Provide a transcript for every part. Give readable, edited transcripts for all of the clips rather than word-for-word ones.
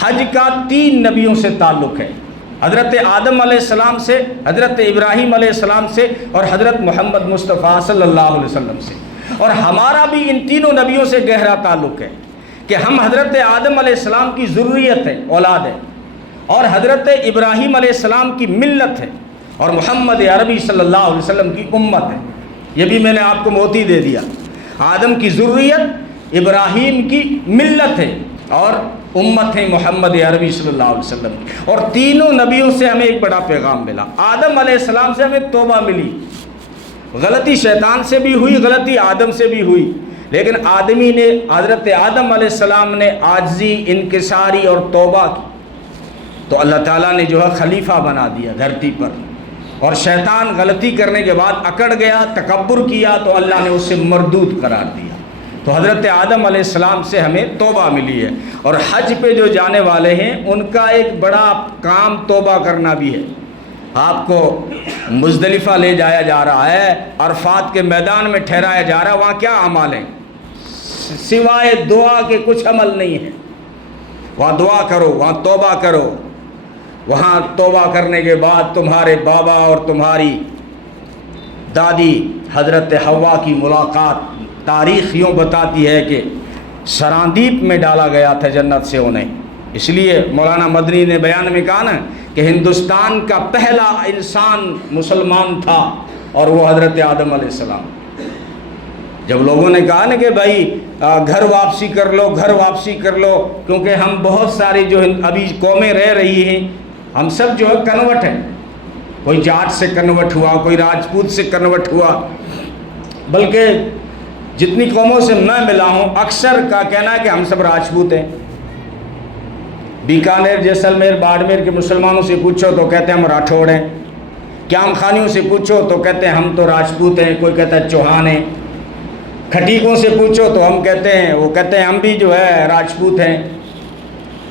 حج کا 3 نبیوں سے تعلق ہے، حضرت آدم علیہ السلام سے، حضرت ابراہیم علیہ السلام سے اور حضرت محمد مصطفیٰ صلی اللہ علیہ وسلم سے۔ اور ہمارا بھی ان تینوں نبیوں سے گہرا تعلق ہے کہ ہم حضرت آدم علیہ السلام کی ذریت ہے، اولاد ہے، اور حضرت ابراہیم علیہ السلام کی ملت ہے، اور محمد عربی صلی اللہ علیہ وسلم کی امت ہے۔ یہ بھی میں نے آپ کو موتی دے دیا، آدم کی ذریت، ابراہیم کی ملت ہے، اور امت ہے محمد عربی صلی اللہ علیہ وسلم۔ اور تینوں نبیوں سے ہمیں ایک بڑا پیغام ملا۔ آدم علیہ السلام سے ہمیں توبہ ملی، غلطی شیطان سے بھی ہوئی، غلطی آدم سے بھی ہوئی، لیکن آدمی نے، حضرت آدم علیہ السلام نے عاجزی، انکساری اور توبہ کی تو اللہ تعالیٰ نے جو ہے خلیفہ بنا دیا دھرتی پر، اور شیطان غلطی کرنے کے بعد اکڑ گیا، تکبر کیا تو اللہ نے اسے مردود قرار دیا۔ تو حضرت آدم علیہ السلام سے ہمیں توبہ ملی ہے، اور حج پہ جو جانے والے ہیں ان کا ایک بڑا کام توبہ کرنا بھی ہے۔ آپ کو مزدلفہ لے جایا جا رہا ہے، عرفات کے میدان میں ٹھہرایا جا رہا ہے، وہاں کیا اعمال ہیں؟ سوائے دعا کے کچھ عمل نہیں ہے۔ وہاں دعا کرو، وہاں توبہ کرو، وہاں توبہ کرنے کے بعد تمہارے بابا اور تمہاری دادی حضرت حوا کی ملاقات، تاریخ یوں بتاتی ہے کہ سراندیپ میں ڈالا گیا تھا جنت سے انہیں۔ اس لیے مولانا مدنی نے بیان میں کہا نا کہ ہندوستان کا پہلا انسان مسلمان تھا، اور وہ حضرت آدم علیہ السلام۔ جب لوگوں نے کہا نا کہ بھائی گھر واپسی کر لو، گھر واپسی کر لو، کیونکہ ہم بہت ساری جو ابھی قومیں رہ رہی ہیں، ہم سب جو ہے کنورٹ ہیں، کوئی جاٹ سے کنورٹ ہوا، کوئی راجپوت سے کنورٹ ہوا، بلکہ جتنی قوموں سے میں ملا ہوں اکثر کا کہنا ہے کہ ہم سب راجپوت ہیں۔ بیکانیر، جیسلمیر، باڑمیر کے مسلمانوں سے پوچھو تو کہتے ہیں ہم راٹھوڑ ہیں، کیام خانیوں سے پوچھو تو کہتے ہیں ہم تو راجپوت ہیں، کوئی کہتا ہے چوہان ہیں، کھٹیکوں سے پوچھو تو ہم کہتے ہیں، وہ کہتے ہیں ہم بھی جو ہے راجپوت ہیں۔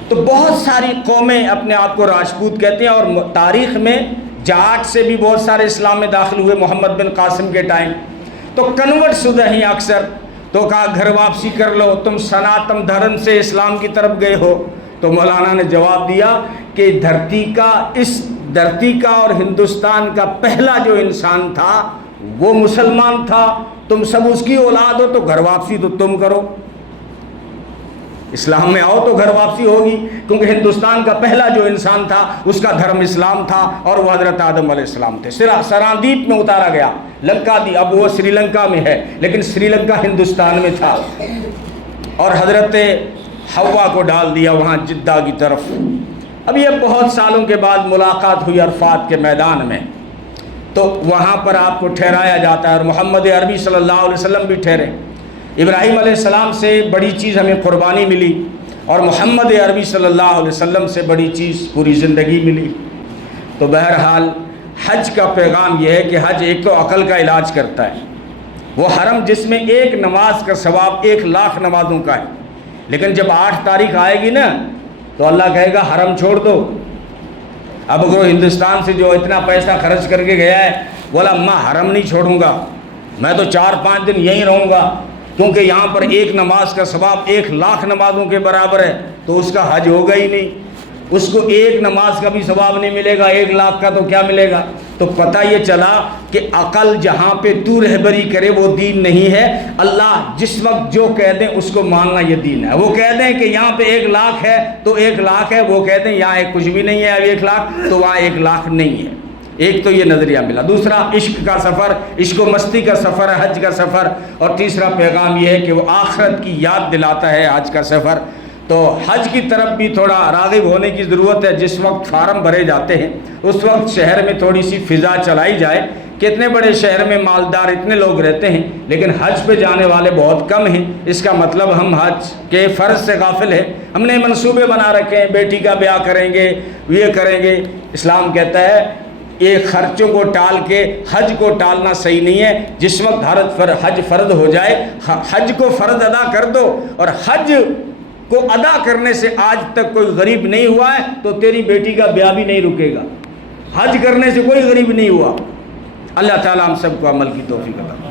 تو بہت ساری قومیں اپنے آپ کو راجپوت کہتے ہیں، اور تاریخ میں جاٹ سے بھی بہت سارے اسلام میں داخل ہوئے محمد بن قاسم کے ٹائم، تو کنورٹ شدہ ہیں اکثر۔ تو کہا گھر واپسی کر لو، تم سناتن دھرم سے اسلام کی طرف گئے ہو۔ تو مولانا نے جواب دیا کہ اس دھرتی کا اور ہندوستان کا پہلا جو انسان تھا وہ مسلمان تھا، تم سب اس کی اولاد ہو، تو گھر واپسی تو تم کرو، اسلام میں آؤ تو گھر واپسی ہوگی، کیونکہ ہندوستان کا پہلا جو انسان تھا اس کا دھرم اسلام تھا، اور وہ حضرت آدم علیہ السلام تھے۔ سراندیپ میں اتارا گیا، لنکا دی، اب وہ سری لنکا میں ہے، لیکن سری لنکا ہندوستان میں تھا، اور حضرت حوا کو ڈال دیا وہاں جدہ کی طرف۔ اب یہ بہت سالوں کے بعد ملاقات ہوئی عرفات کے میدان میں، تو وہاں پر آپ کو ٹھہرایا جاتا ہے، اور محمد عربی صلی اللہ علیہ وسلم بھی ٹھہرے۔ ابراہیم علیہ السلام سے بڑی چیز ہمیں قربانی ملی، اور محمد عربی صلی اللہ علیہ وسلم سے بڑی چیز پوری زندگی ملی۔ تو بہرحال حج کا پیغام یہ ہے کہ حج ایک تو عقل کا علاج کرتا ہے، وہ حرم جس میں ایک نماز کا ثواب 1,00,000 نمازوں کا ہے، لیکن جب 8 تاریخ آئے گی نا تو اللہ کہے گا حرم چھوڑ دو۔ اب اگر ہندوستان سے جو اتنا پیسہ خرچ کر کے گیا ہے، بولا میں حرم نہیں چھوڑوں گا، میں تو 4-5 دن یہیں رہوں گا، کیونکہ یہاں پر ایک نماز کا ثواب 1,00,000 نمازوں کے برابر ہے، تو اس کا حج ہوگا ہی نہیں، اس کو ایک نماز کا بھی ثواب نہیں ملے گا، 1,00,000 کا تو کیا ملے گا۔ تو پتہ یہ چلا کہ عقل جہاں پہ تو رہبری کرے وہ دین نہیں ہے۔ اللہ جس وقت جو کہہ دیں اس کو ماننا یہ دین ہے۔ وہ کہہ دیں کہ یہاں پہ 1,00,000 ہے تو 1,00,000 ہے، وہ کہہ دیں یہاں کچھ بھی نہیں ہے اب 1,00,000 تو وہاں 1,00,000 نہیں ہے۔ ایک تو یہ نظریہ ملا، دوسرا عشق کا سفر، عشق و مستی کا سفر ہے حج کا سفر، اور تیسرا پیغام یہ ہے کہ وہ آخرت کی یاد دلاتا ہے حج کا سفر۔ تو حج کی طرف بھی تھوڑا راغب ہونے کی ضرورت ہے۔ جس وقت فارم بھرے جاتے ہیں اس وقت شہر میں تھوڑی سی فضا چلائی جائے کہ اتنے بڑے شہر میں مالدار اتنے لوگ رہتے ہیں لیکن حج پہ جانے والے بہت کم ہیں، اس کا مطلب ہم حج کے فرض سے غافل ہیں۔ ہم نے منصوبے بنا رکھے ہیں، بیٹی کا بیاہ کریں گے، یہ کریں گے۔ اسلام کہتا ہے یہ خرچوں کو ٹال کے حج کو ٹالنا صحیح نہیں ہے۔ جس وقت حج فرض ہو جائے حج کو فرض ادا کر دو، اور حج کو ادا کرنے سے آج تک کوئی غریب نہیں ہوا ہے تو تیری بیٹی کا بیاہ بھی نہیں رکے گا۔ حج کرنے سے کوئی غریب نہیں ہوا۔ اللہ تعالیٰ ہم سب کو عمل کی توفیق عطا فرمائے۔